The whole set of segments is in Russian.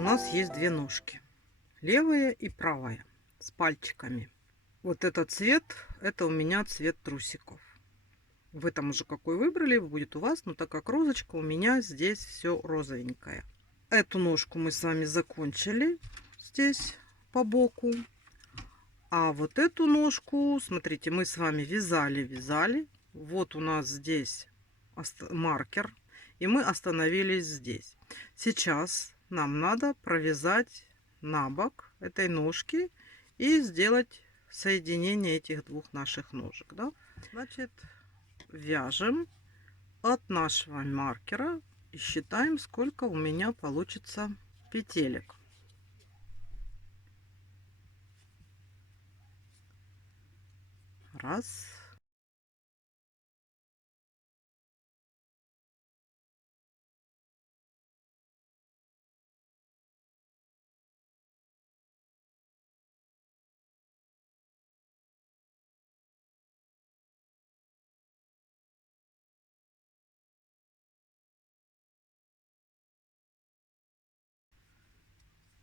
у нас есть две ножки. Левая и правая. С пальчиками. Вот этот цвет, это у меня цвет трусиков. Вы там уже какой выбрали, будет у вас. Но так как розочка, у меня здесь все розовенькое. Эту ножку мы с вами закончили здесь по боку. А вот эту ножку, смотрите, мы с вами вязали. Вот у нас здесь маркер. И мы остановились здесь. Сейчас нам надо провязать на бок этой ножки и сделать соединение этих двух наших ножек. Да? Значит, вяжем от нашего маркера и считаем, сколько у меня получится петелек. Раз.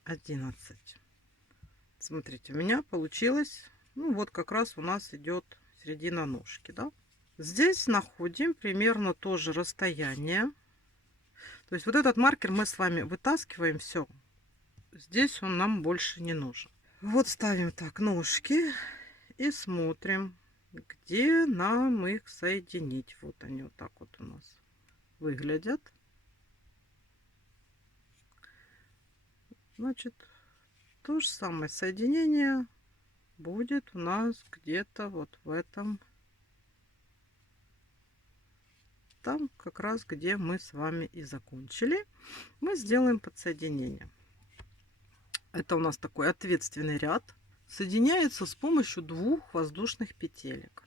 11. Смотрите, у меня получилось, ну вот как раз у нас идет середина ножки, да? Здесь находим примерно то же расстояние. То есть вот этот маркер мы с вами вытаскиваем, все. Здесь он нам больше не нужен. Вот ставим так ножки и смотрим, где нам их соединить. Вот они вот так вот у нас выглядят. Значит, то же самое соединение будет у нас где-то вот в этом, там как раз где мы с вами и закончили. Мы сделаем подсоединение. Это у нас такой ответственный ряд. Соединяется с помощью двух воздушных петелек.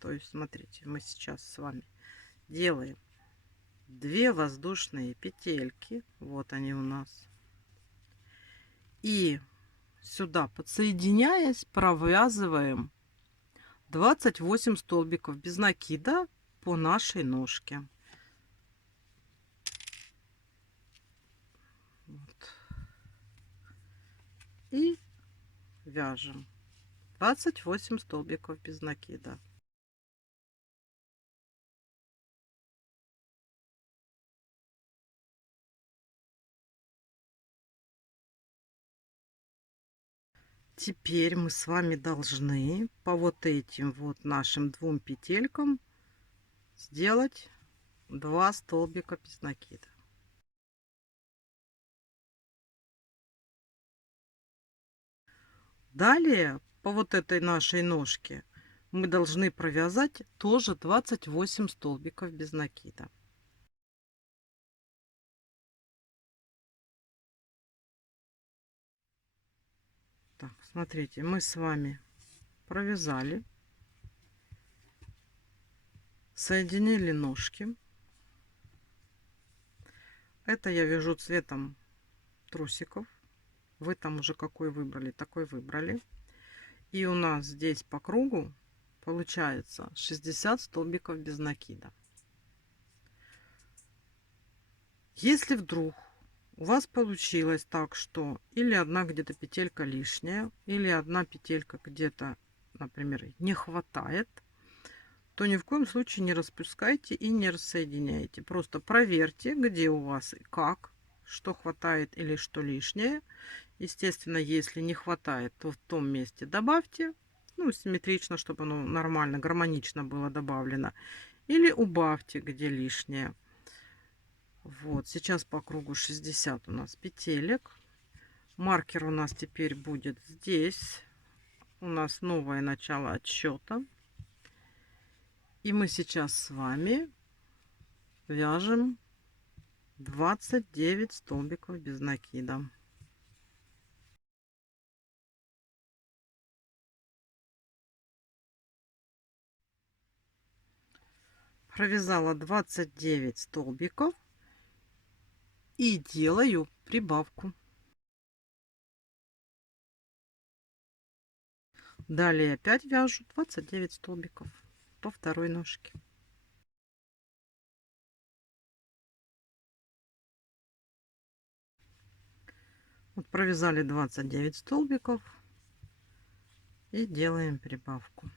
То есть, смотрите, мы сейчас с вами делаем 2 воздушные петельки. Вот они у нас. И сюда, подсоединяясь, провязываем 28 столбиков без накида по нашей ножке. Вот. И вяжем 28 столбиков без накида. Теперь мы с вами должны по вот этим вот нашим двум петелькам сделать 2 столбика без накида. Далее по вот этой нашей ножке мы должны провязать тоже 28 столбиков без накида. Так, смотрите, мы с вами провязали, соединили ножки. Это я вяжу цветом трусиков. Вы там уже какой выбрали, такой выбрали. И у нас здесь по кругу получается 60 столбиков без накида. Если вдруг у вас получилось так, что или одна где-то петелька лишняя, или одна петелька где-то, например, не хватает, то ни в коем случае не распускайте и не рассоединяйте. Просто проверьте, где у вас и как, что хватает или что лишнее. Естественно, если не хватает, то в том месте добавьте. Ну, симметрично, чтобы оно нормально, гармонично было добавлено. Или убавьте, где лишнее. Вот, сейчас по кругу 60 у нас петелек. Маркер у нас теперь будет здесь. У нас новое начало отсчета. И мы сейчас с вами вяжем 29 столбиков без накида. Провязала 29 столбиков и делаю прибавку. Далее опять вяжу 29 столбиков по второй ножке. Вот провязали 29 столбиков и делаем прибавку.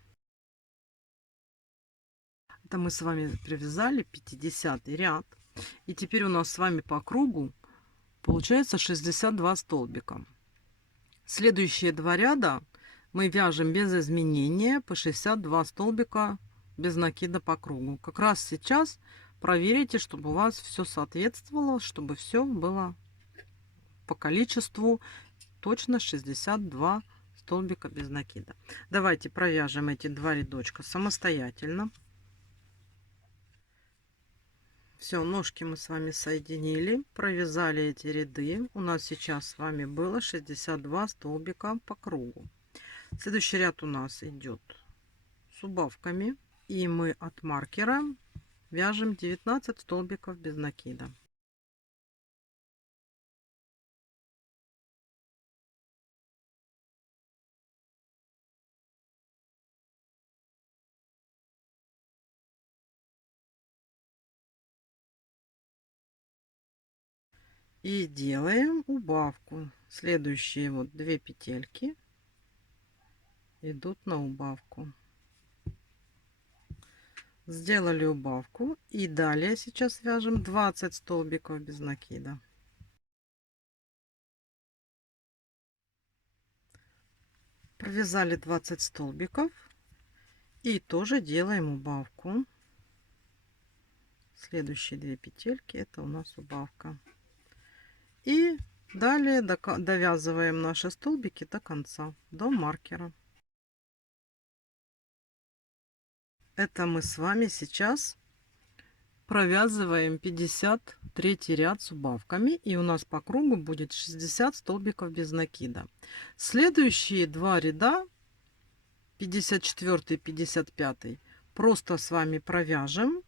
Это мы с вами привязали 50 ряд. И теперь у нас с вами по кругу получается 62 столбика. Следующие два ряда мы вяжем без изменения по 62 столбика без накида по кругу. Как раз сейчас проверите, чтобы у вас все соответствовало, чтобы все было по количеству точно 62 столбика без накида. Давайте провяжем эти два рядочка самостоятельно. Все, ножки мы с вами соединили, провязали эти ряды. У нас сейчас с вами было 62 столбика по кругу. Следующий ряд у нас идет с убавками. И мы от маркера вяжем 19 столбиков без накида. И делаем убавку. Следующие вот 2 петельки идут на убавку. Сделали убавку и далее сейчас вяжем 20 столбиков без накида. Провязали 20 столбиков и тоже делаем убавку. Следующие 2 петельки это у нас убавка. И далее довязываем наши столбики до конца, до маркера. Это мы с вами сейчас провязываем 53 ряд с убавками, и у нас по кругу будет 60 столбиков без накида. Следующие два ряда 54 55 просто с вами провяжем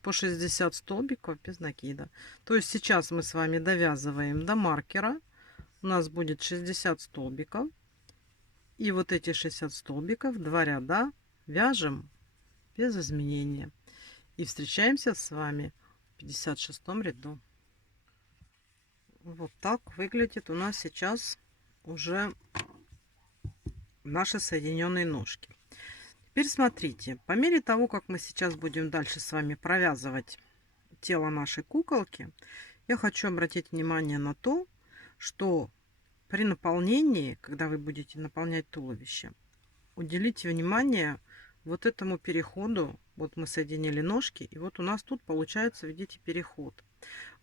по 60 столбиков без накида. То есть сейчас мы с вами довязываем до маркера, у нас будет 60 столбиков, и вот эти 60 столбиков два ряда вяжем без изменения. И встречаемся с вами в 56 ряду. Вот так выглядит у нас сейчас уже наши соединенные ножки. Теперь смотрите, по мере того, как мы сейчас будем дальше с вами провязывать тело нашей куколки, я хочу обратить внимание на то, что при наполнении, когда вы будете наполнять туловище, уделите внимание вот этому переходу. Вот мы соединили ножки, и вот у нас тут получается, видите, переход.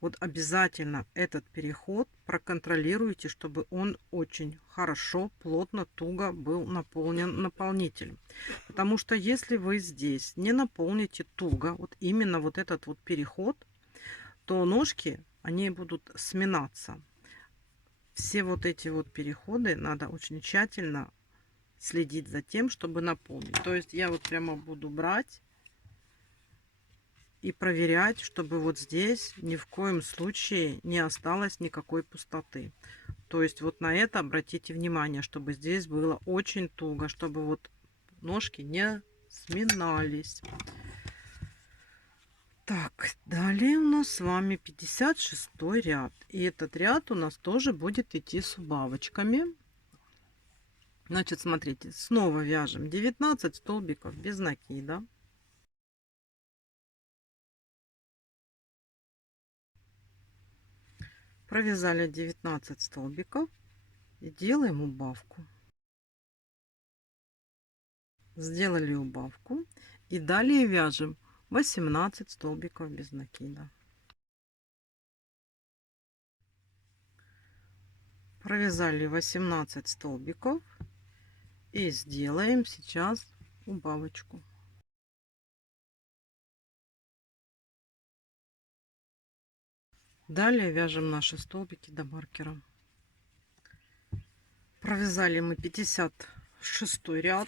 Вот обязательно этот переход проконтролируйте, чтобы он очень хорошо, плотно, туго был наполнен наполнителем. Потому что если вы здесь не наполните туго, вот именно вот этот вот переход, то ножки, они будут сминаться. Все вот эти вот переходы надо очень тщательно следить за тем, чтобы наполнить. То есть я вот прямо буду брать и проверять, чтобы вот здесь ни в коем случае не осталось никакой пустоты. То есть вот на это обратите внимание, чтобы здесь было очень туго, чтобы вот ножки не сминались. Так, далее у нас с вами 56 ряд. И этот ряд у нас тоже будет идти с убавочками. Значит, смотрите, снова вяжем 19 столбиков без накида. Провязали 19 столбиков и делаем убавку. Сделали убавку и далее вяжем 18 столбиков без накида. Провязали 18 столбиков и сделаем сейчас убавочку. Далее вяжем наши столбики до маркера. Провязали мы 56 ряд.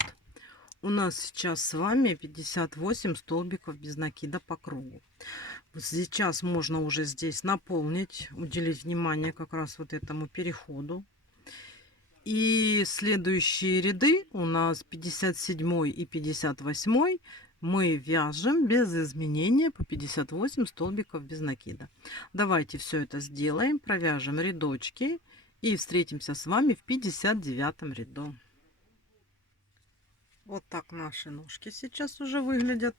У нас сейчас с вами 58 столбиков без накида по кругу. Сейчас можно уже здесь наполнить, уделить внимание как раз вот этому переходу. И следующие ряды у нас 57 и 58 мы вяжем без изменения по 58 столбиков без накида. Давайте все это сделаем, провяжем рядочки И встретимся с вами в 59 ряду. Вот так наши ножки сейчас уже выглядят.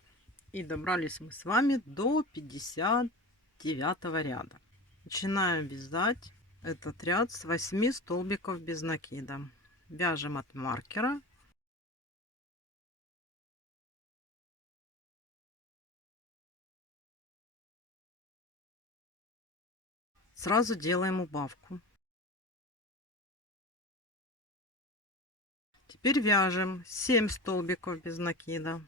И добрались мы с вами до 59 ряда. Начинаем вязать этот ряд с 8 столбиков без накида. Вяжем от маркера. Сразу делаем убавку. Теперь вяжем 7 столбиков без накида.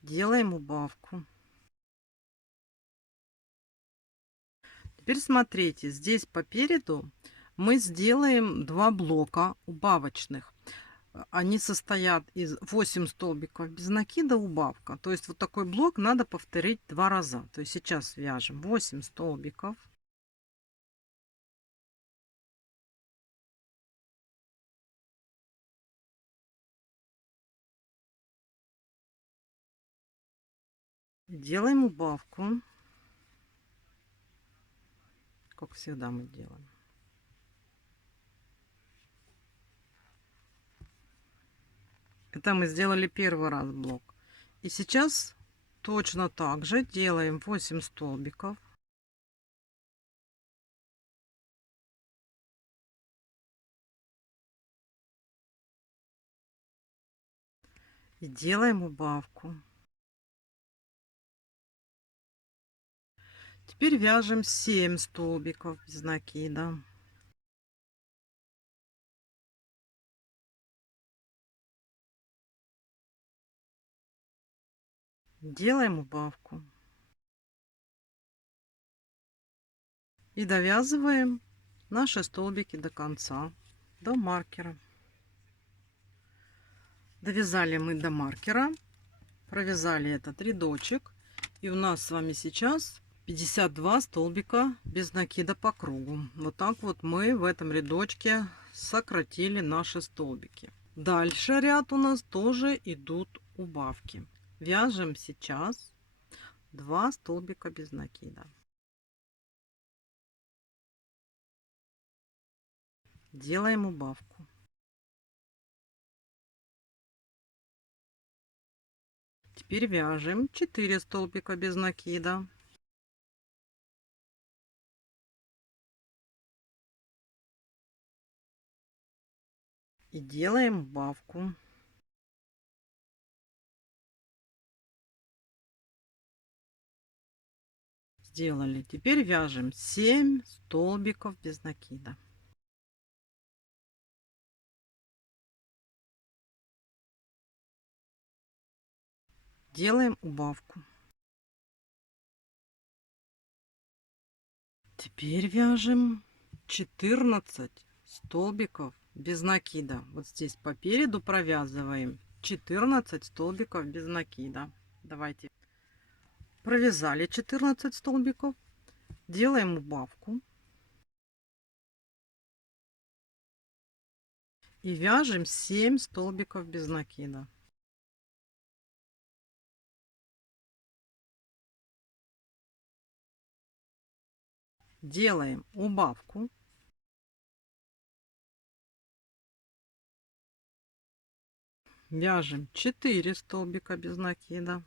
Делаем убавку. Теперь смотрите, здесь по переду мы сделаем 2 блока убавочных. Они состоят из 8 столбиков без накида, убавка. То есть вот такой блок надо повторить 2 раза. То есть сейчас вяжем 8 столбиков. Делаем убавку. Как всегда мы делаем. Это мы сделали первый раз блок. И сейчас точно так же делаем 8 столбиков. И делаем убавку. Теперь вяжем 7 столбиков без накида. Делаем убавку. И довязываем наши столбики до конца, до маркера. Довязали мы до маркера, провязали этот рядочек. И у нас с вами сейчас 52 столбика без накида по кругу. Вот так вот мы в этом рядочке сократили наши столбики. Дальше ряд у нас тоже идут убавки. Вяжем сейчас 2 столбика без накида. Делаем убавку. Теперь вяжем 4 столбика без накида. И делаем убавку. Сделали. Теперь вяжем 7 столбиков без накида. Делаем убавку. Теперь вяжем 14 столбиков без накида. Вот здесь по переду провязываем 14 столбиков без накида. Давайте. Провязали 14 столбиков. Делаем убавку. И вяжем 7 столбиков без накида. Делаем убавку. Вяжем 4 столбика без накида.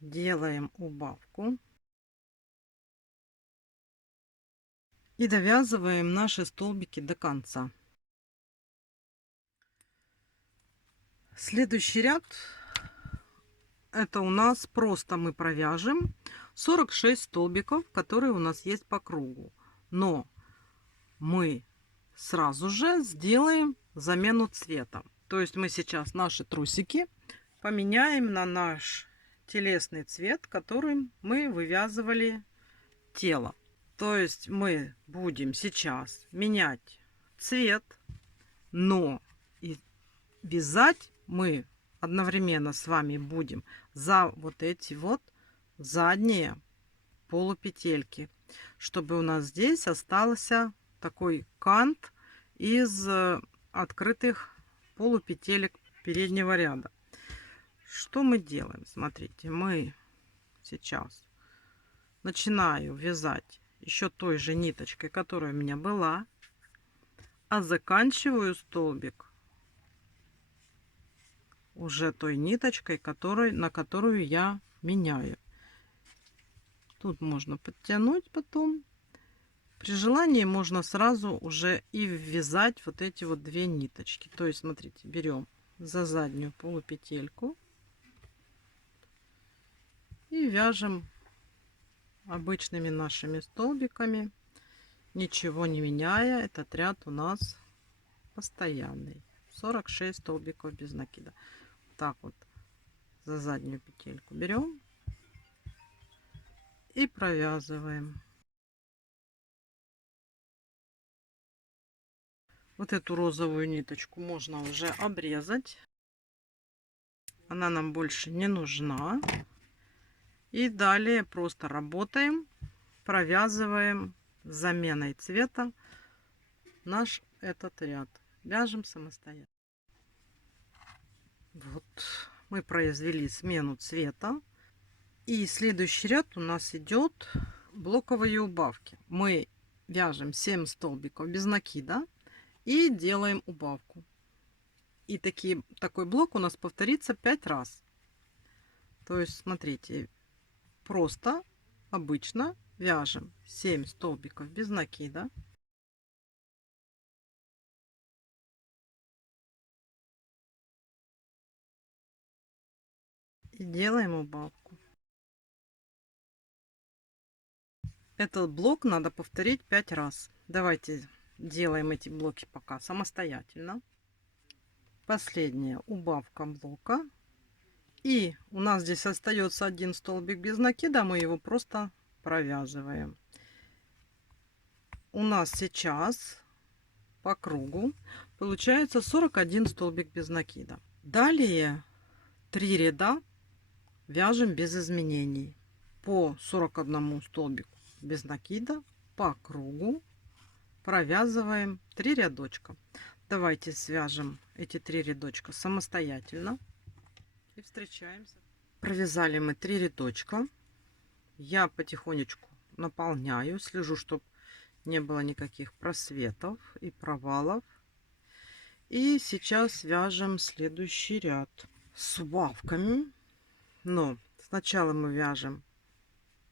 Делаем убавку. И довязываем наши столбики до конца. Следующий ряд, это у нас просто мы провяжем 46 столбиков, которые у нас есть по кругу. Но мы сразу же сделаем замену цвета. То есть мы сейчас наши трусики поменяем на наш телесный цвет, которым мы вывязывали тело. То есть мы будем сейчас менять цвет, но и вязать мы одновременно с вами будем за вот эти вот задние полупетельки, чтобы у нас здесь остался такой кант из открытых полупетелек переднего ряда. Что мы делаем? Смотрите, мы сейчас начинаю вязать еще той же ниточкой, которая у меня была, а заканчиваю столбик уже той ниточкой, на которую я меняю. Тут можно подтянуть потом. При желании можно сразу уже и ввязать вот эти вот две ниточки. То есть, смотрите, берем за заднюю полупетельку и вяжем обычными нашими столбиками, ничего не меняя. Этот ряд у нас постоянный. 46 столбиков без накида. Так вот, за заднюю петельку берем и провязываем. Вот эту розовую ниточку можно уже обрезать. Она нам больше не нужна. И далее просто работаем, провязываем с заменой цвета наш этот ряд. Вяжем самостоятельно. Вот мы произвели смену цвета. И следующий ряд у нас идет блоковые убавки. Мы вяжем 7 столбиков без накида и делаем убавку. И такой блок у нас повторится 5 раз. То есть, смотрите, просто обычно вяжем 7 столбиков без накида. И делаем убавку. Этот блок надо повторить 5 раз. Давайте делаем эти блоки пока самостоятельно. Последняя убавка блока. И у нас здесь остается один столбик без накида. Мы его просто провязываем. У нас сейчас по кругу получается 41 столбик без накида. Далее 3 ряда вяжем без изменений. По 41 столбику без накида по кругу провязываем 3 рядочка. Давайте свяжем эти 3 рядочка самостоятельно и встречаемся. Провязали мы 3 рядочка. Я потихонечку наполняю, слежу, чтобы не было никаких просветов и провалов. И сейчас вяжем следующий ряд с убавками. Но сначала мы вяжем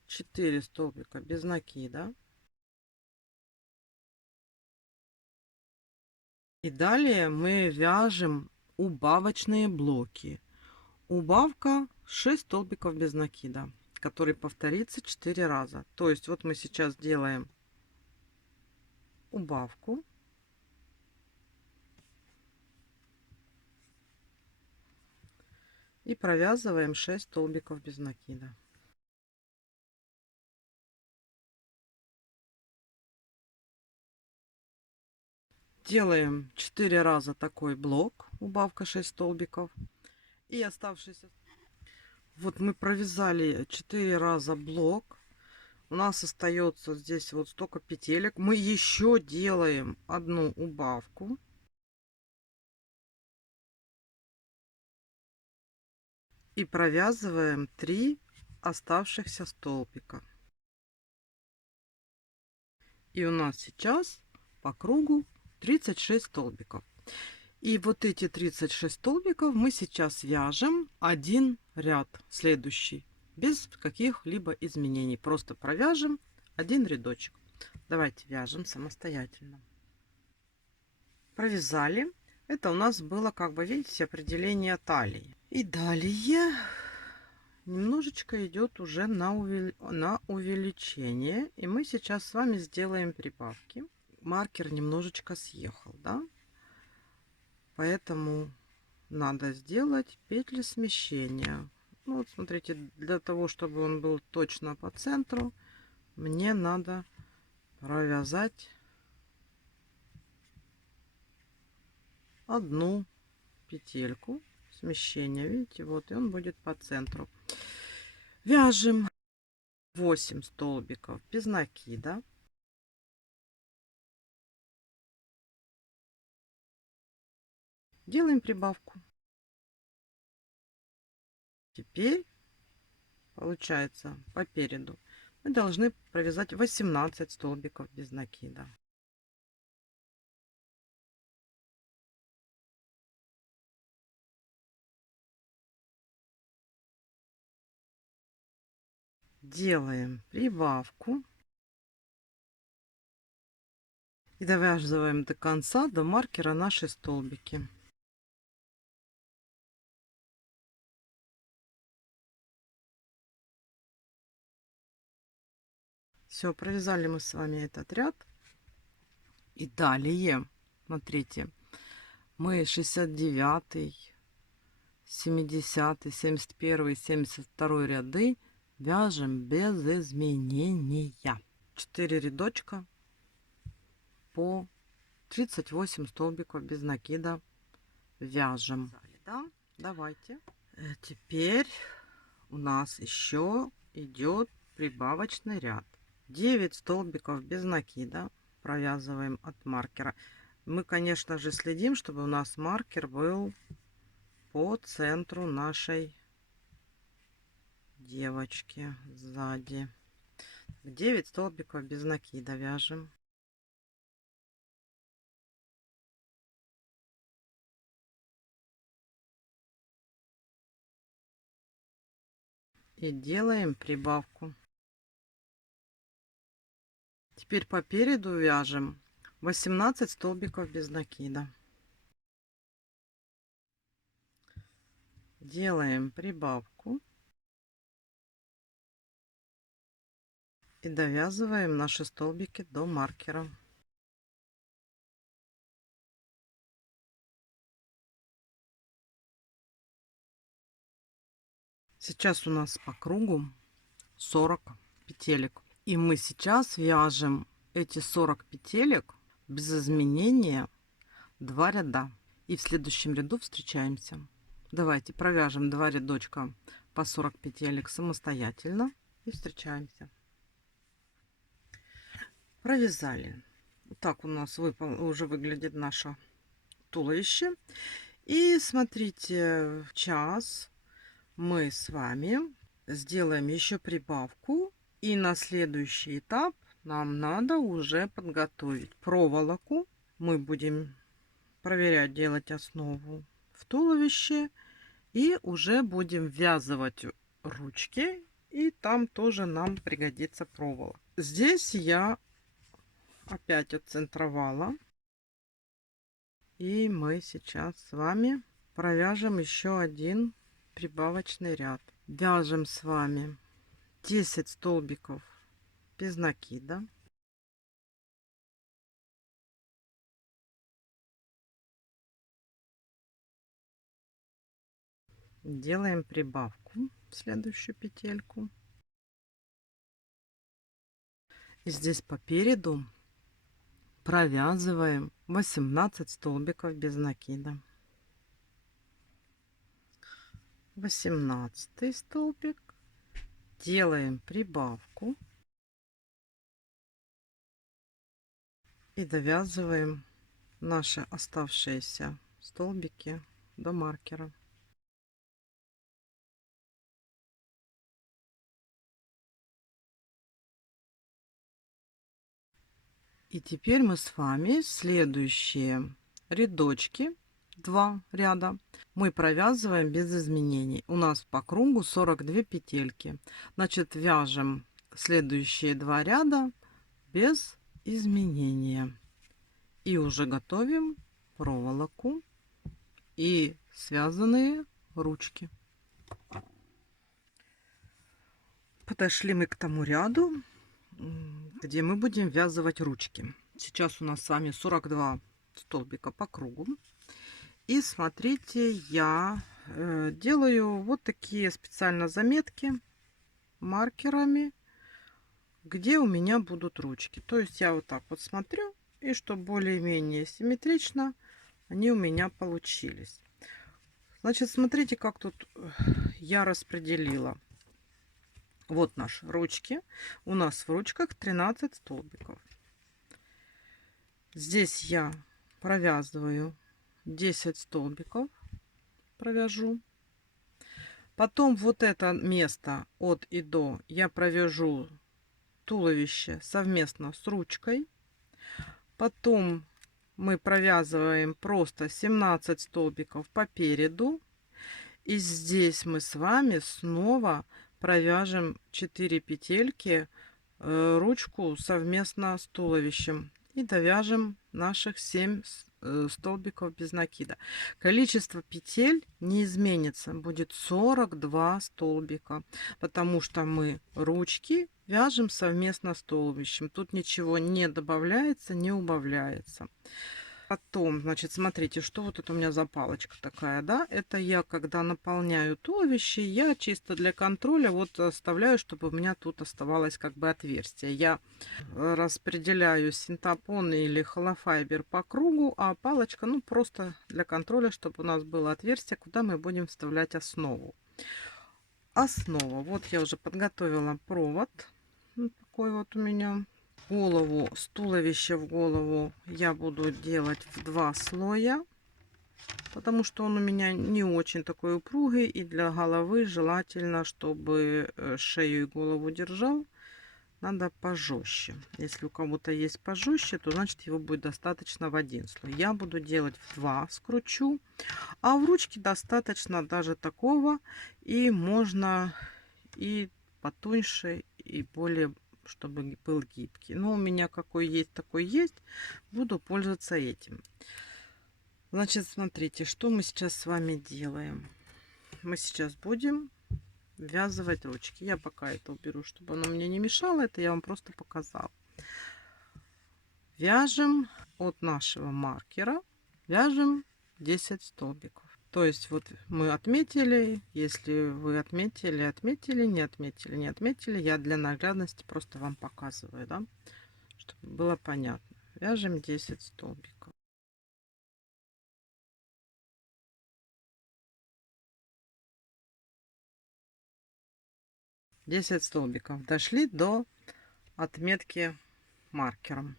4 столбика без накида. И далее мы вяжем убавочные блоки. Убавка 6 столбиков без накида, который повторится 4 раза. То есть вот мы сейчас делаем убавку. И провязываем 6 столбиков без накида. Делаем 4 раза такой блок, убавка 6 столбиков. И оставшиеся... Вот мы провязали 4 раза блок. У нас остается здесь вот столько петелек. Мы еще делаем одну убавку. И провязываем 3 оставшихся столбика. И у нас сейчас по кругу 36 столбиков. И вот эти 36 столбиков мы сейчас вяжем один ряд следующий, без каких-либо изменений. Просто провяжем один рядочек. Давайте вяжем самостоятельно. Провязали. Это у нас было, как бы видите, определение талии. И далее немножечко идет уже на увеличение. И мы сейчас с вами сделаем прибавки. Маркер немножечко съехал, да? Поэтому надо сделать петли смещения. Ну, вот смотрите, для того, чтобы он был точно по центру, мне надо провязать одну петельку смещения. Видите, вот, и он будет по центру. Вяжем 8 столбиков без накида. Делаем прибавку. Теперь получается по переду мы должны провязать 18 столбиков без накида. Делаем прибавку и довязываем до конца, до маркера наши столбики. Все, провязали мы с вами этот ряд. И далее, смотрите, мы 69, 70, 71, 72 ряды вяжем без изменения. 4 рядочка по 38 столбиков без накида вяжем. Да? Давайте. Теперь у нас еще идет прибавочный ряд. 9 столбиков без накида провязываем от маркера. Мы, конечно же, следим, чтобы у нас маркер был по центру нашей девочки сзади. 9 столбиков без накида вяжем. И делаем прибавку. Теперь по переду вяжем 18 столбиков без накида. Делаем прибавку. И довязываем наши столбики до маркера. Сейчас у нас по кругу 40 петелек. И мы сейчас вяжем эти 40 петелек без изменения 2 ряда. И в следующем ряду встречаемся. Давайте провяжем 2 рядочка по 40 петелек самостоятельно и встречаемся. Провязали. Так у нас уже выглядит наше туловище. И смотрите, сейчас мы с вами сделаем еще прибавку. И на следующий этап нам надо уже подготовить проволоку. Мы будем проверять, делать основу в туловище. И уже будем ввязывать ручки. И там тоже нам пригодится проволока. Здесь я опять отцентровала. И мы сейчас с вами провяжем еще один прибавочный ряд. Вяжем с вами 10 столбиков без накида. Делаем прибавку в следующую петельку. И здесь по переду провязываем 18 столбиков без накида. 18 столбик. Делаем прибавку. И довязываем наши оставшиеся столбики до маркера. И теперь мы с вами следующие рядочки, 2 ряда, мы провязываем без изменений. У нас по кругу 42 петельки. Значит, вяжем следующие 2 ряда без изменения. И уже готовим проволоку и связанные ручки. Подошли мы к тому ряду, где мы будем ввязывать ручки. Сейчас у нас с вами 42 столбика по кругу. И смотрите, я делаю вот такие специально заметки маркерами, где у меня будут ручки. То есть я вот так вот смотрю, и чтобы более-менее симметрично они у меня получились. Значит, смотрите, как тут я распределила. Вот наши ручки. У нас в ручках 13 столбиков. Здесь я провязываю 10 столбиков провяжу. Потом вот это место от и до я провяжу туловище совместно с ручкой. Потом мы провязываем просто 17 столбиков по переду. И здесь мы с вами снова провяжем 4 петельки, ручку совместно с туловищем. И довяжем наших 7 столбиков без накида. Количество петель не изменится. Будет 42 столбика. Потому что мы ручки вяжем совместно с туловищем. Тут ничего не добавляется, не убавляется. Потом, значит, смотрите, что вот это у меня за палочка такая, да? Это я, когда наполняю туловище, я чисто для контроля вот оставляю, чтобы у меня тут оставалось как бы отверстие. Я распределяю синтепон или холофайбер по кругу, а палочка, ну, просто для контроля, чтобы у нас было отверстие, куда мы будем вставлять основу. Основа. Вот я уже подготовила провод. Вот такой вот у меня. Голову, с туловища в голову я буду делать в 2 слоя, потому что он у меня не очень такой упругий, и для головы желательно, чтобы шею и голову держал, надо пожестче. Если у кого-то есть пожестче, то значит его будет достаточно в 1 слой. Я буду делать в 2, скручу, а в ручке достаточно даже такого, и можно и потоньше, и более, чтобы был гибкий. Но у меня какой есть, такой есть. Буду пользоваться этим. Значит, смотрите, что мы сейчас с вами делаем. Мы сейчас будем ввязывать ручки. Я пока это уберу, чтобы оно мне не мешало. Это я вам просто показала. Вяжем от нашего маркера. Вяжем 10 столбиков. То есть вот мы отметили, если вы отметили, отметили, не отметили, не отметили, я для наглядности просто вам показываю, да, чтобы было понятно. Вяжем 10 столбиков. Десять столбиков. Дошли до отметки маркером.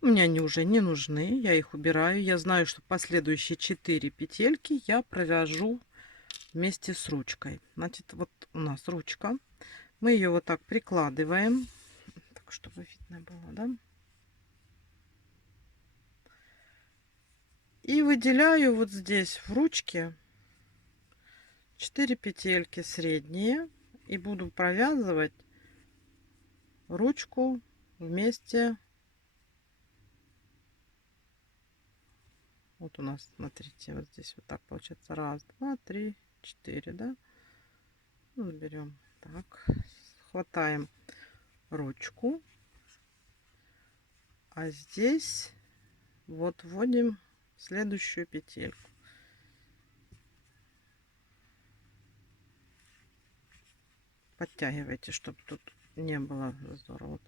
У меня они уже не нужны, я их убираю. Я знаю, что последующие 4 петельки я провяжу вместе с ручкой. Значит, вот у нас ручка. Мы ее вот так прикладываем, так чтобы видно было, да? И выделяю вот здесь в ручке 4 петельки средние и буду провязывать ручку вместе. Вот у нас, смотрите, вот здесь вот так получается. Раз, два, три, 4, да? Ну, берем так, хватаем ручку, а здесь вот вводим следующую петельку. Подтягивайте, чтобы тут не было зазора. Вот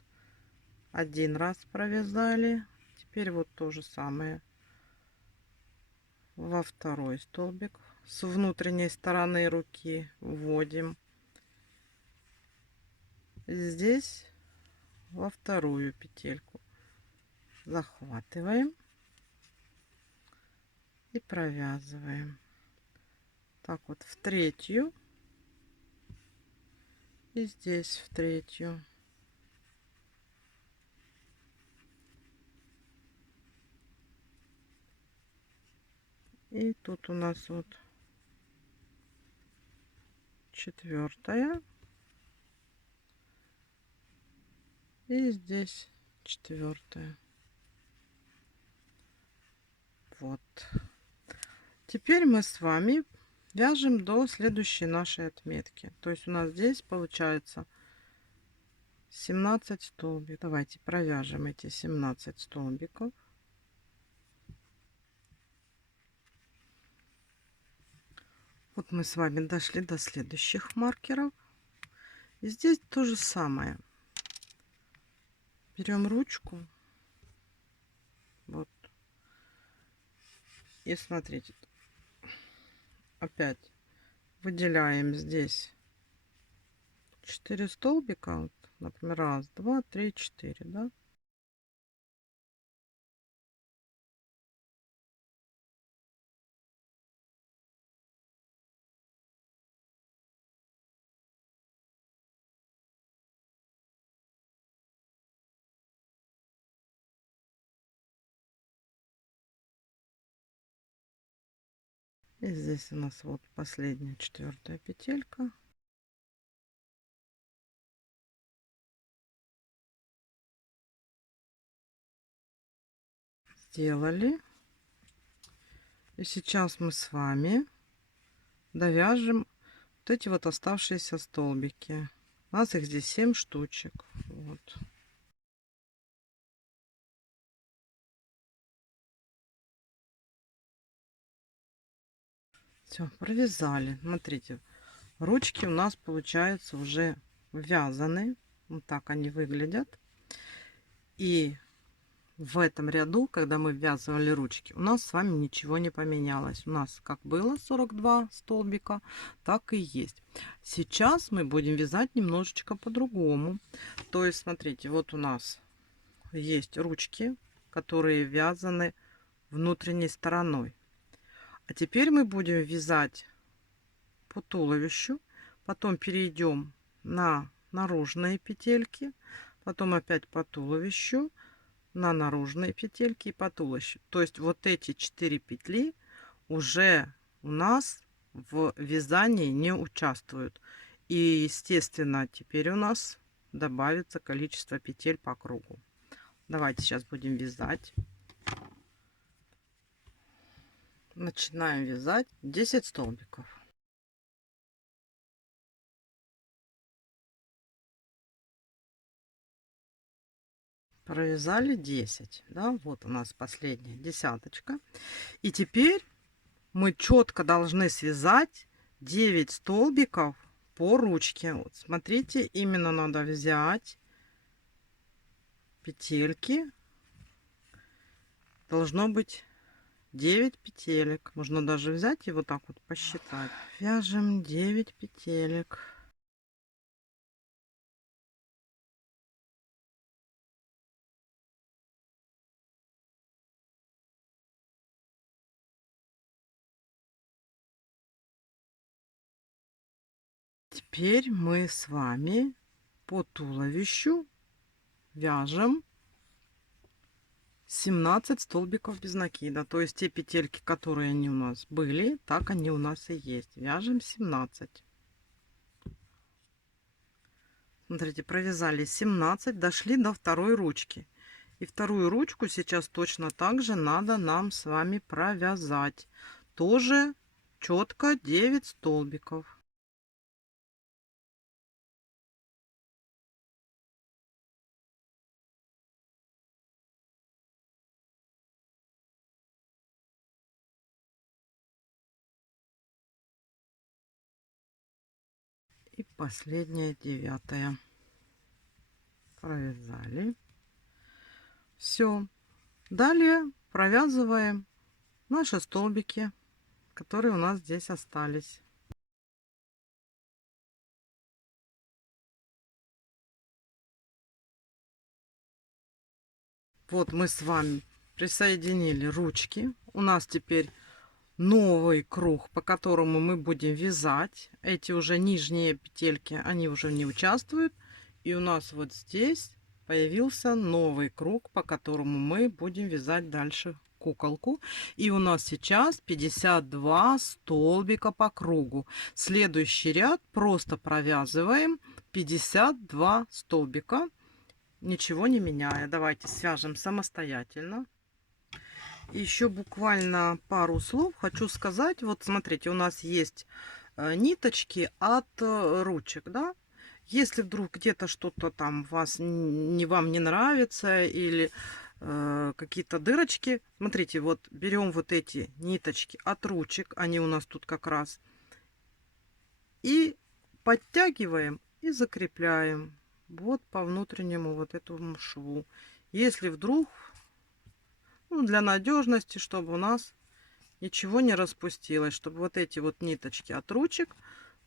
один раз провязали, теперь вот то же самое во второй столбик с внутренней стороны руки вводим, здесь во вторую петельку захватываем и провязываем. Так вот в третью и здесь в третью. И тут у нас вот четвертая. И здесь четвертая. Вот. Теперь мы с вами вяжем до следующей нашей отметки. То есть у нас здесь получается 17 столбиков. Давайте провяжем эти 17 столбиков. Вот мы с вами дошли до следующих маркеров. И здесь то же самое. Берем ручку. Вот. И смотрите. Опять выделяем здесь 4 столбика. Вот, например, раз, два, три, 4. Да? И здесь у нас вот последняя 4-я петелька. Сделали. И сейчас мы с вами довяжем вот эти вот оставшиеся столбики. У нас их здесь 7 штучек. Вот. Все, провязали. Смотрите, ручки у нас получаются уже вязаны. Вот так они выглядят. И в этом ряду, когда мы ввязывали ручки, у нас с вами ничего не поменялось. У нас как было 42 столбика, так и есть. Сейчас мы будем вязать немножечко по-другому. То есть, смотрите, вот у нас есть ручки, которые вязаны внутренней стороной. А теперь мы будем вязать по туловищу, потом перейдем на наружные петельки, потом опять по туловищу, на наружные петельки и по туловищу. То есть вот эти 4 петли уже у нас в вязании не участвуют. И естественно теперь у нас добавится количество петель по кругу. Давайте сейчас будем вязать. Начинаем вязать 10 столбиков. Провязали 10, да, вот у нас последняя десяточка. И теперь мы четко должны связать 9 столбиков по ручке. Вот смотрите, именно надо взять петельки. Должно быть 9 петелек. Можно даже взять и вот так вот посчитать. Вяжем 9 петелек. Теперь мы с вами по туловищу вяжем 17 столбиков без накида. То есть те петельки, которые они у нас были, так они у нас и есть. Вяжем 17. Смотрите, провязали 17, дошли до второй ручки. И вторую ручку сейчас точно так же надо нам с вами провязать. Тоже четко 9 столбиков. И последняя 9. Провязали. Все. Далее провязываем наши столбики, которые у нас здесь остались. Вот мы с вами присоединили ручки. У нас теперь новый круг, по которому мы будем вязать. Эти уже нижние петельки, они уже не участвуют. И у нас вот здесь появился новый круг, по которому мы будем вязать дальше куколку. И у нас сейчас 52 столбика по кругу. Следующий ряд просто провязываем 52 столбика, ничего не меняя. Давайте свяжем самостоятельно. Еще буквально пару слов хочу сказать. Вот смотрите, у нас есть ниточки от ручек, да. Если вдруг где-то что-то там вам не нравится или какие-то дырочки, смотрите, вот берем вот эти ниточки от ручек, они у нас тут как раз, и подтягиваем и закрепляем вот по внутреннему вот этому шву. Если вдруг, ну, для надежности, чтобы у нас ничего не распустилось, чтобы вот эти вот ниточки от ручек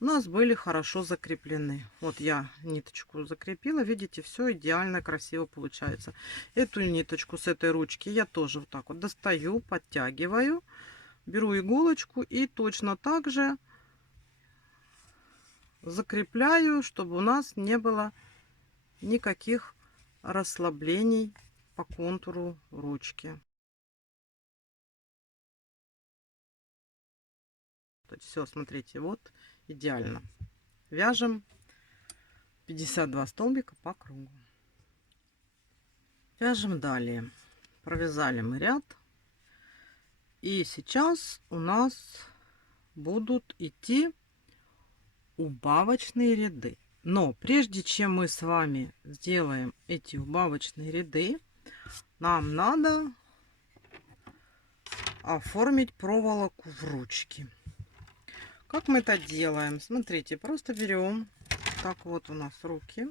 у нас были хорошо закреплены. Вот я ниточку закрепила, видите, все идеально красиво получается. Эту ниточку с этой ручки я тоже вот так вот достаю, подтягиваю, беру иголочку и точно так же закрепляю, чтобы у нас не было никаких расслаблений по контуру ручки. проволочивать. Все, смотрите, вот идеально. Вяжем 52 столбика по кругу. Вяжем далее. Провязали мы ряд. И сейчас у нас будут идти убавочные ряды. Но прежде чем мы с вами сделаем эти убавочные ряды, нам надо оформить проволоку в ручки. Как мы это делаем? Смотрите, просто берем, так вот у нас руки.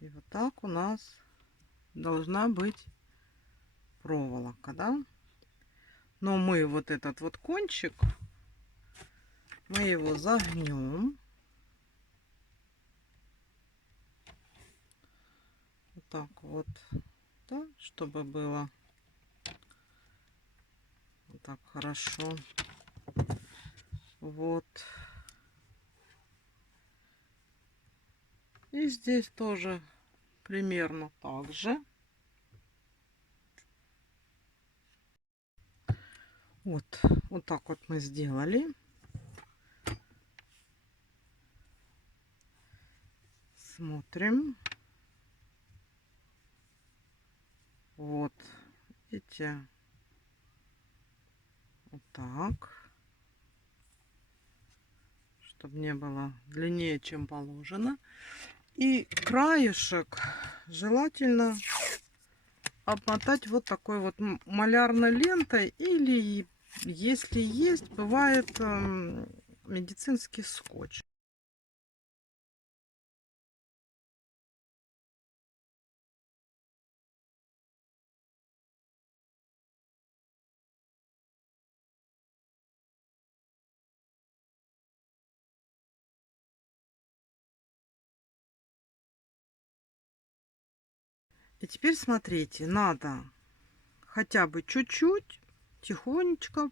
И вот так у нас должна быть проволока, да? Но мы вот этот вот кончик, мы его загнем. Вот так вот, да, чтобы было вот так хорошо. Вот. И здесь тоже примерно так же. Вот, вот так вот мы сделали. Смотрим. Вот, видите, вот так, чтобы не было длиннее, чем положено. И краешек желательно обмотать вот такой вот малярной лентой, или если есть, бывает медицинский скотч. И теперь смотрите, надо хотя бы чуть-чуть тихонечко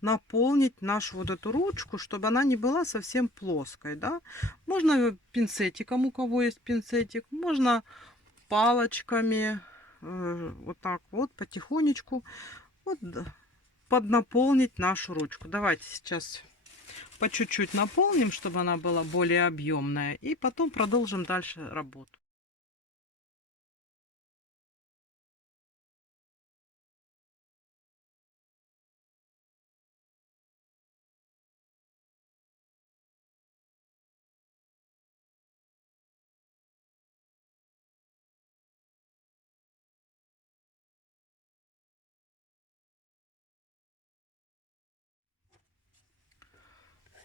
наполнить нашу вот эту ручку, чтобы она не была совсем плоской, да. Можно пинцетиком, у кого есть пинцетик, можно палочками, вот так вот потихонечку вот поднаполнить нашу ручку. Давайте сейчас по чуть-чуть наполним, чтобы она была более объемная, и потом продолжим дальше работу.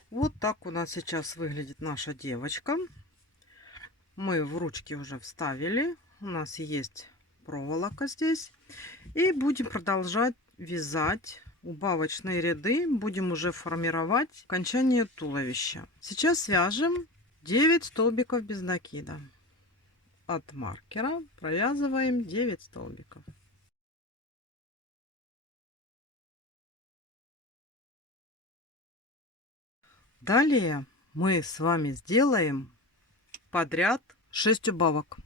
Вот так у нас сейчас выглядит наша девочка. Мы в ручки уже вставили. У нас есть проволока здесь. И будем продолжать вязать убавочные ряды. Будем уже формировать окончание туловища. Сейчас свяжем 9 столбиков без накида. От маркера провязываем 9 столбиков. Далее мы с вами сделаем подряд 6 убавок.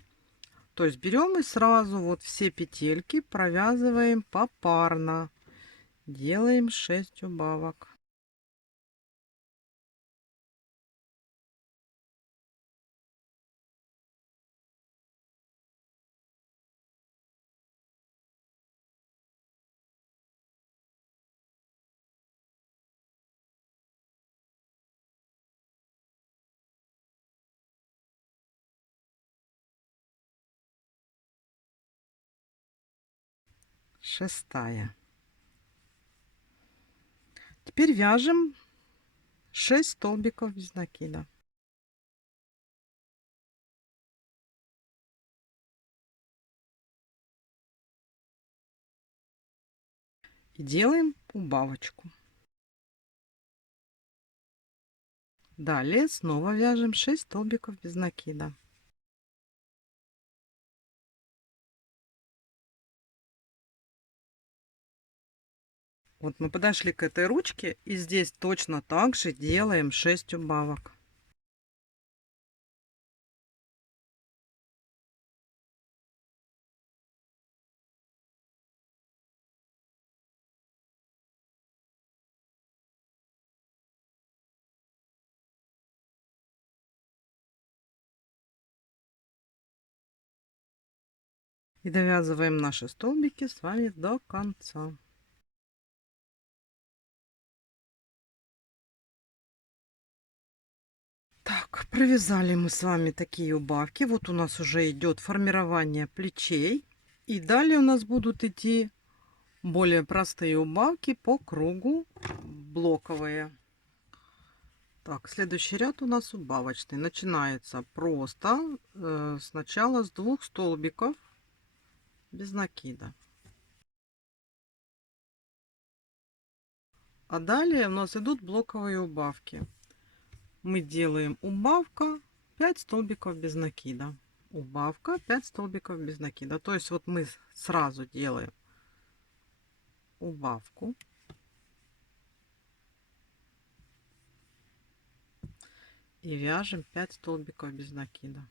То есть берем и сразу вот все петельки провязываем попарно. Делаем 6 убавок. Шестая. Теперь вяжем 6 столбиков без накида. И делаем убавочку. Далее снова вяжем 6 столбиков без накида. Вот мы подошли к этой ручке, и здесь точно так же делаем 6 убавок. И довязываем наши столбики с вами до конца. Так, провязали мы с вами такие убавки. Вот у нас уже идет формирование плечей. И далее у нас будут идти более простые убавки по кругу, блоковые. Так, следующий ряд у нас убавочный. Начинается просто сначала с 2 столбиков без накида. А далее у нас идут блоковые убавки. Мы делаем убавка 5 столбиков без накида. Убавка 5 столбиков без накида. То есть вот мы сразу делаем убавку. И вяжем 5 столбиков без накида.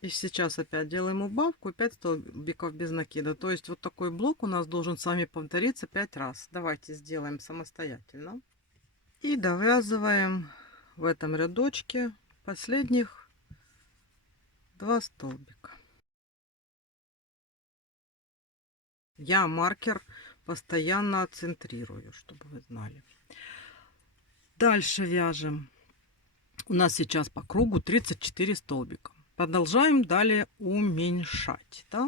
И сейчас опять делаем убавку и 5 столбиков без накида. То есть вот такой блок у нас должен с вами повториться 5 раз. Давайте сделаем самостоятельно. И довязываем в этом рядочке последних 2 столбика. Я маркер постоянно центрирую, чтобы вы знали. Дальше вяжем. У нас сейчас по кругу 34 столбика. Продолжаем далее уменьшать. Да?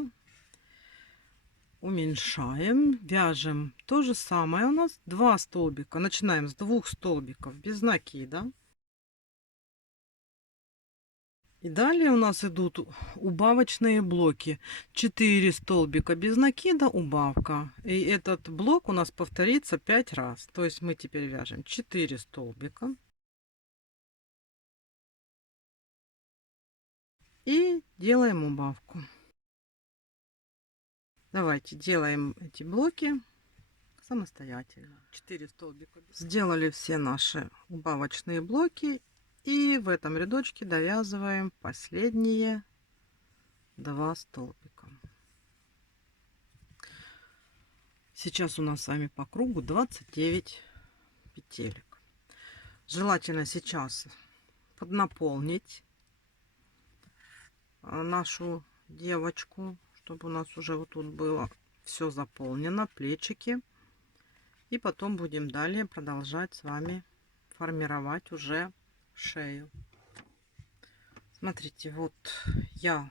Уменьшаем, вяжем то же самое. У нас 2 столбика. Начинаем с 2 столбиков без накида. И далее у нас идут убавочные блоки. 4 столбика без накида, убавка. И этот блок у нас повторится 5 раз. То есть мы теперь вяжем 4 столбика. И делаем убавку. Давайте делаем эти блоки самостоятельно. 4 столбика. Сделали все наши убавочные блоки. И в этом рядочке довязываем последние 2 столбика. Сейчас у нас с вами по кругу 29 петелек. Желательно сейчас поднаполнить нашу девочку, чтобы у нас уже вот тут было все заполнено, плечики. И потом будем далее продолжать с вами формировать уже шею. Смотрите, вот я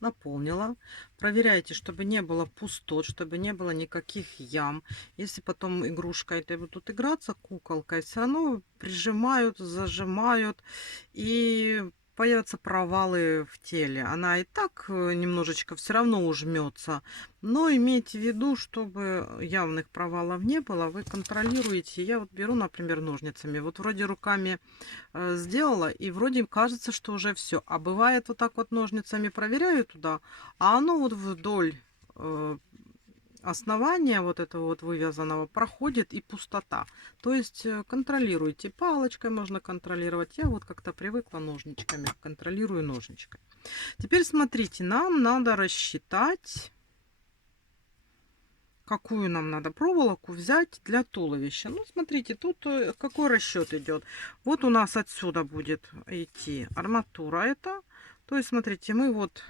наполнила. Проверяйте, чтобы не было пустот, чтобы не было никаких ям. Если потом игрушка этой будут играться, куколкой, все равно прижимают, зажимают и появятся провалы в теле. Она и так немножечко все равно ужмется. Но имейте в виду, чтобы явных провалов не было, вы контролируете. Я вот беру, например, ножницами. Вот вроде руками сделала, и вроде кажется, что уже все. А бывает вот так вот ножницами проверяю туда, а оно вот вдоль основания вот этого вот вывязанного проходит и пустота. То есть контролируйте. Палочкой можно контролировать. Я вот как-то привыкла ножничками, контролирую ножничками. Теперь смотрите, нам надо рассчитать, какую нам надо проволоку взять для туловища. Ну, смотрите, тут какой расчет идет. Вот у нас отсюда будет идти арматура это. То есть, смотрите, мы вот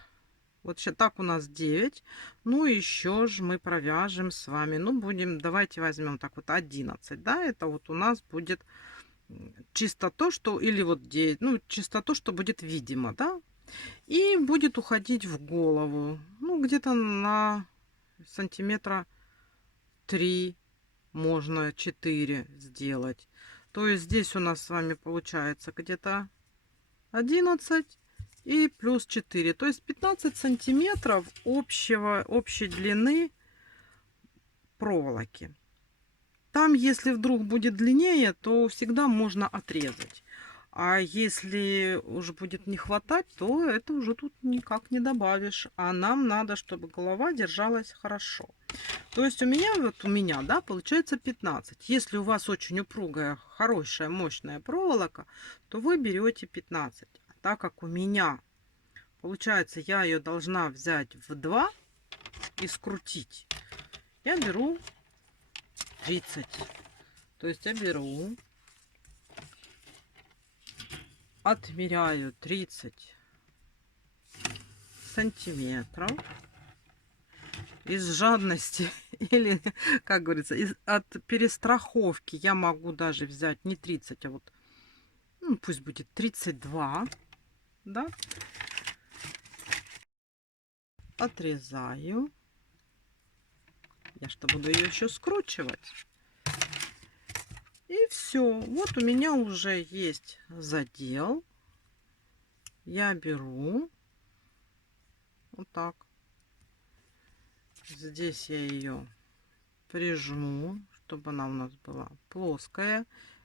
сейчас так у нас 9. Ну, еще же мы провяжем с вами. Ну, будем, давайте возьмем так вот 11. Да, это вот у нас будет чисто то, что, или вот 9. Ну, чисто то, что будет видимо, да. И будет уходить в голову. Ну, где-то на сантиметра 3, можно 4 сделать. То есть здесь у нас с вами получается где-то 11 и плюс 4. То есть 15 сантиметров общей длины проволоки. Там, если вдруг будет длиннее, то всегда можно отрезать. А если уже будет не хватать, то это уже тут никак не добавишь. А нам надо, чтобы голова держалась хорошо. То есть у меня, да, получается 15. Если у вас очень упругая, хорошая, мощная проволока, то вы берете 15. А так как у меня, получается, я ее должна взять в 2 и скрутить, я беру 30. То есть я беру отмеряю 30 сантиметров. Из жадности или, как говорится, от перестраховки я могу даже взять не 30, а вот, ну, пусть будет 32, да. Отрезаю. Я что, буду ее еще скручивать? И все. Вот у меня уже есть задел. Я беру вот так. Здесь я ее прижму, чтобы она у нас была плоская.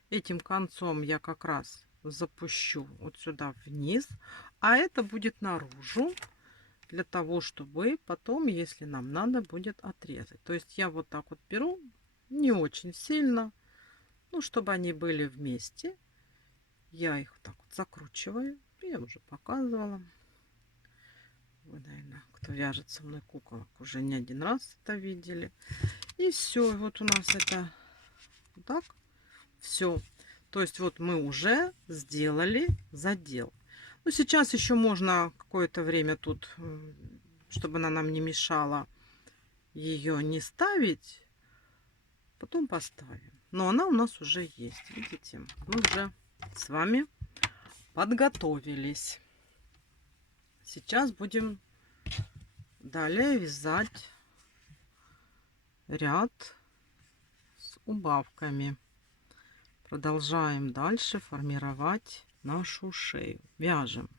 Этим концом я как раз запущу вот сюда вниз, а это будет наружу, для того, чтобы потом, если нам надо, будет отрезать. То есть я вот так вот беру, не очень сильно, ну, чтобы они были вместе. Я их вот так вот закручиваю. Я уже показывала. Вы, наверное, кто вяжет со мной куколок, уже не один раз это видели. И все, вот у нас это вот так. Все. То есть вот мы уже сделали задел. Ну, сейчас еще можно какое-то время тут, чтобы она нам не мешала, ее не ставить. Потом поставим. Но она у нас уже есть. Видите? Мы уже с вами подготовились. Сейчас будем далее вязать ряд с убавками. Продолжаем дальше формировать нашу шею. Вяжем.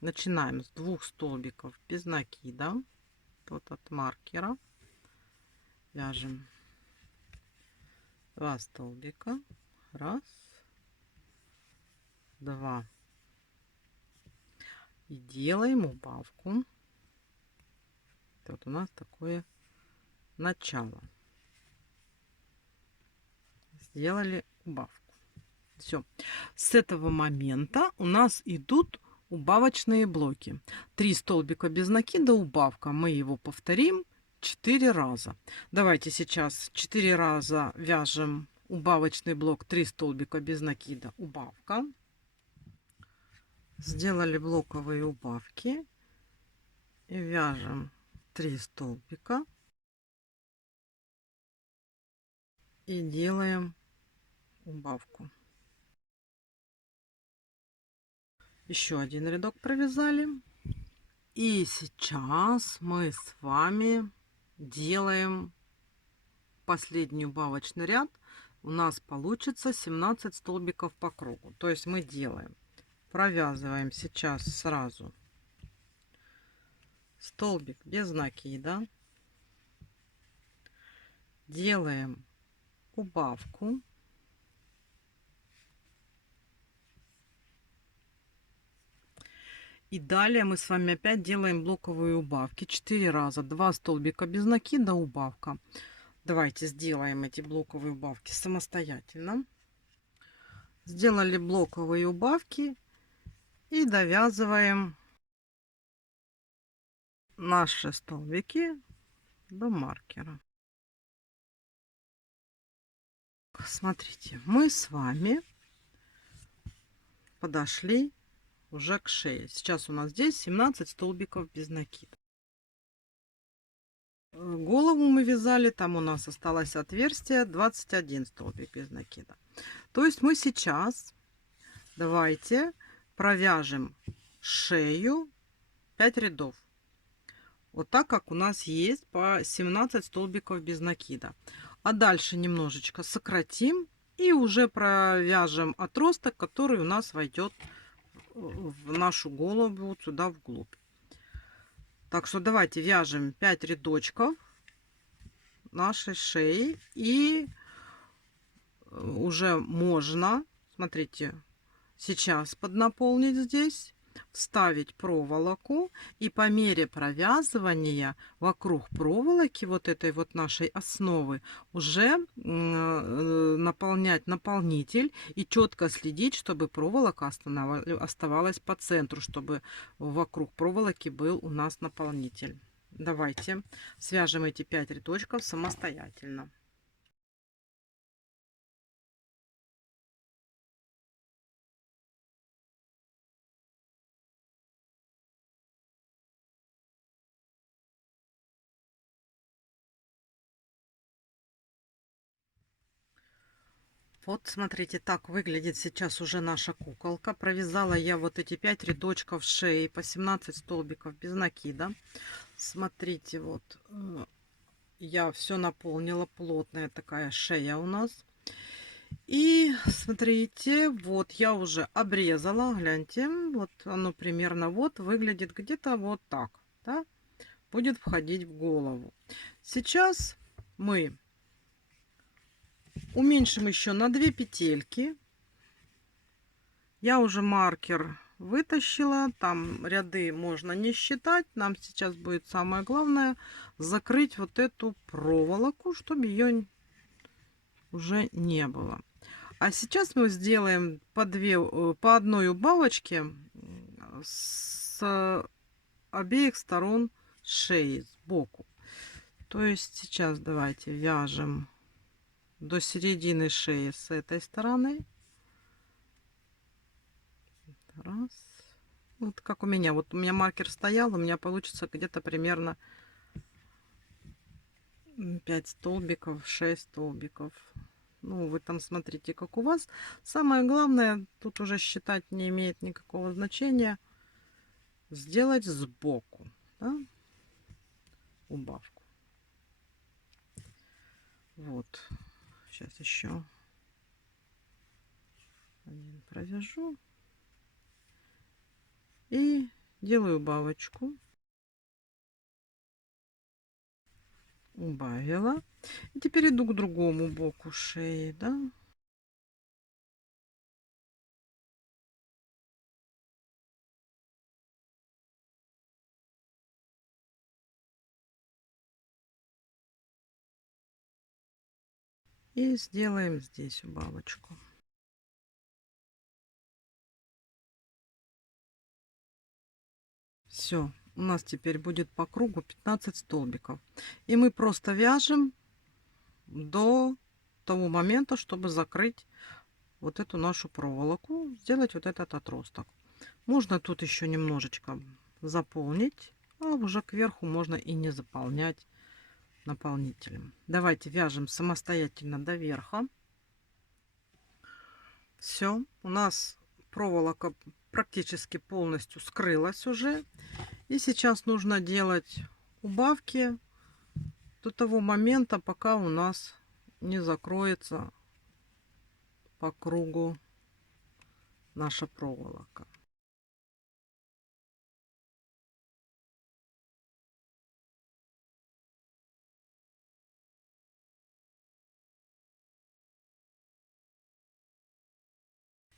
Начинаем с 2 столбиков без накида. Вот от маркера. Вяжем 2 столбика. Раз, два. И делаем убавку. Вот у нас такое начало. Сделали убавку. Все. С этого момента у нас идут убавочные блоки. 3 столбика без накида, убавка. Мы его повторим 4 раза. Давайте сейчас 4 раза вяжем убавочный блок, 3 столбика без накида, убавка. Сделали блоковые убавки и вяжем 3 столбика и делаем убавку. Еще один рядок провязали. И сейчас мы с вами делаем последний убавочный ряд. У нас получится 17 столбиков по кругу. То есть мы делаем, провязываем сейчас сразу столбик без накида, делаем убавку, и далее мы с вами опять делаем блоковые убавки 4 раза. 2 столбика без накида, убавка. Давайте сделаем эти блоковые убавки самостоятельно. Сделали блоковые убавки и довязываем наши столбики до маркера. Смотрите, мы с вами подошли уже к шее. Сейчас у нас здесь 17 столбиков без накида. Голову мы вязали, там у нас осталось отверстие 21 столбик без накида. То есть мы сейчас давайте провяжем шею 5 рядов. Вот так, как у нас есть по 17 столбиков без накида. А дальше немножечко сократим и уже провяжем отросток, который у нас войдет в нашу голову вот сюда вглубь. Так что давайте вяжем 5 рядочков нашей шеи, и уже можно, смотрите, сейчас поднаполнить здесь, вставить проволоку, и по мере провязывания вокруг проволоки вот этой вот нашей основы уже наполнять наполнитель и четко следить, чтобы проволока оставалась по центру, чтобы вокруг проволоки был у нас наполнитель. Давайте свяжем эти 5 рядочков самостоятельно. Вот, смотрите, так выглядит сейчас уже наша куколка. Провязала я вот эти 5 рядочков шеи по 17 столбиков без накида. Смотрите, вот я все наполнила, плотная такая шея у нас. И смотрите, вот я уже обрезала, гляньте, вот оно примерно вот выглядит где-то вот так, да, будет входить в голову. Сейчас мы уменьшим еще на 2 петельки. Я уже маркер вытащила, там ряды можно не считать. Нам сейчас будет самое главное закрыть вот эту проволоку, чтобы ее уже не было. А сейчас мы сделаем по одной убавочке с обеих сторон шеи сбоку. То есть сейчас давайте вяжем до середины шеи с этой стороны. Раз. Вот как у меня. Вот у меня маркер стоял, у меня получится где-то примерно 5 столбиков, 6 столбиков. Ну, вы там смотрите, как у вас. Самое главное, тут уже считать не имеет никакого значения. Сделать сбоку, да, убавку. Вот. Сейчас еще один провяжу. И делаю убавочку. Убавила. И теперь иду к другому боку шеи, да. И сделаем здесь убавочку. Все, у нас теперь будет по кругу 15 столбиков. И мы просто вяжем до того момента, чтобы закрыть вот эту нашу проволоку, сделать вот этот отросток. Можно тут еще немножечко заполнить, а уже кверху можно и не заполнять наполнителем. Давайте вяжем самостоятельно до верха. Все, у нас проволока практически полностью скрылась уже. И сейчас нужно делать убавки до того момента, пока у нас не закроется по кругу наша проволока.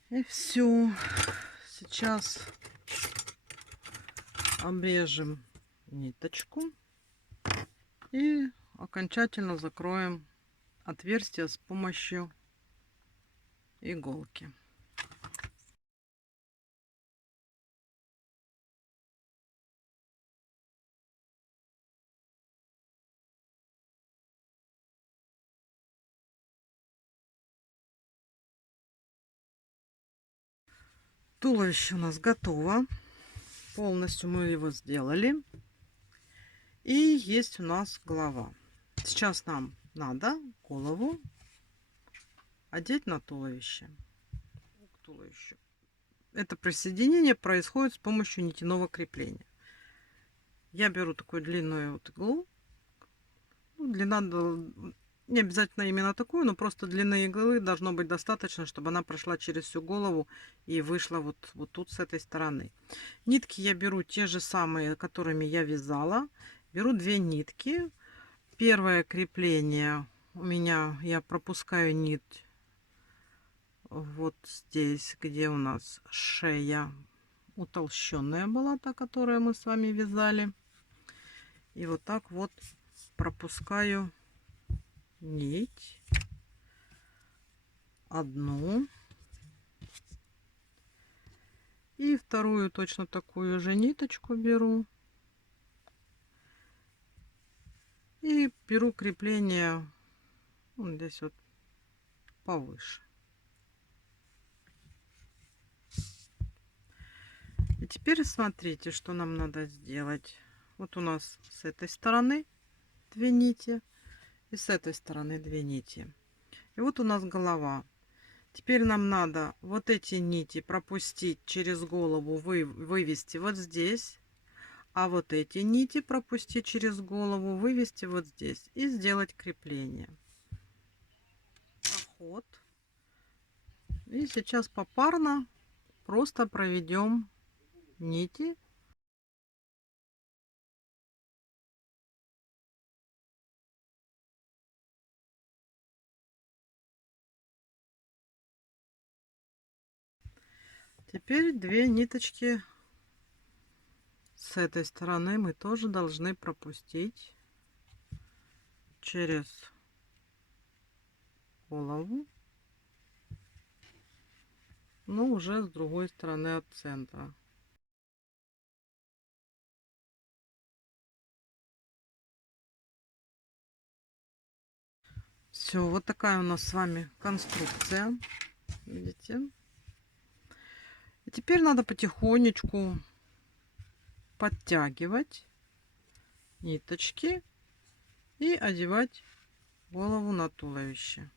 И все. Сейчас обрежем ниточку и окончательно закроем отверстие с помощью иголки. Туловище у нас готово. Полностью мы его сделали. И есть у нас голова. Сейчас нам надо голову одеть на туловище. К туловищу. Это присоединение происходит с помощью нитяного крепления. Я беру такую длинную вот иглу. Ну, длина не обязательно именно такую, но просто длины иглы должно быть достаточно, чтобы она прошла через всю голову и вышла вот тут с этой стороны. Нитки я беру те же самые, которыми я вязала. Беру 2 нитки. Первое крепление у меня, я пропускаю нить вот здесь, где у нас шея утолщенная была, та, которую мы с вами вязали. И вот так вот пропускаю нить одну и вторую точно такую же ниточку беру и беру крепление вот здесь вот повыше. И теперь смотрите, что нам надо сделать. Вот у нас с этой стороны 2 нити и с этой стороны 2 нити. И вот у нас голова. Теперь нам надо вот эти нити пропустить через голову, вывести вот здесь. А вот эти нити пропустить через голову, вывести вот здесь. И сделать крепление. Проход. И сейчас попарно просто проведем нити. Теперь две ниточки с этой стороны мы тоже должны пропустить через голову, но уже с другой стороны от центра. Все, вот такая у нас с вами конструкция. Видите? И теперь надо потихонечку подтягивать ниточки и одевать голову на туловище.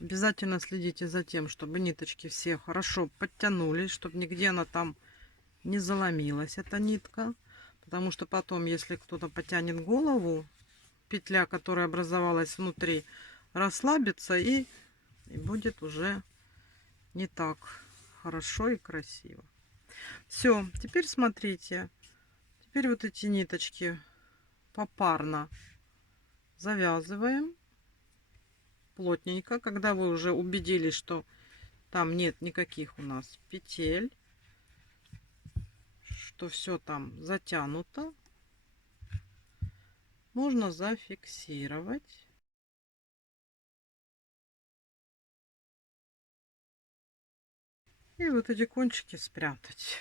Обязательно следите за тем, чтобы ниточки все хорошо подтянулись, чтобы нигде она там не заломилась, эта нитка. Потому что потом, если кто-то потянет голову, петля, которая образовалась внутри, расслабится и будет уже не так хорошо и красиво. Все, теперь смотрите. Теперь вот эти ниточки попарно завязываем плотненько, когда вы уже убедились, что там нет никаких у нас петель, что все там затянуто, можно зафиксировать. И вот эти кончики спрятать.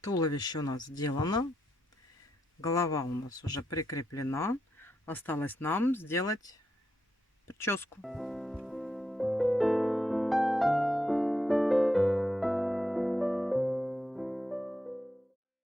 Туловище у нас сделано. Голова у нас уже прикреплена. Осталось нам сделать прическу.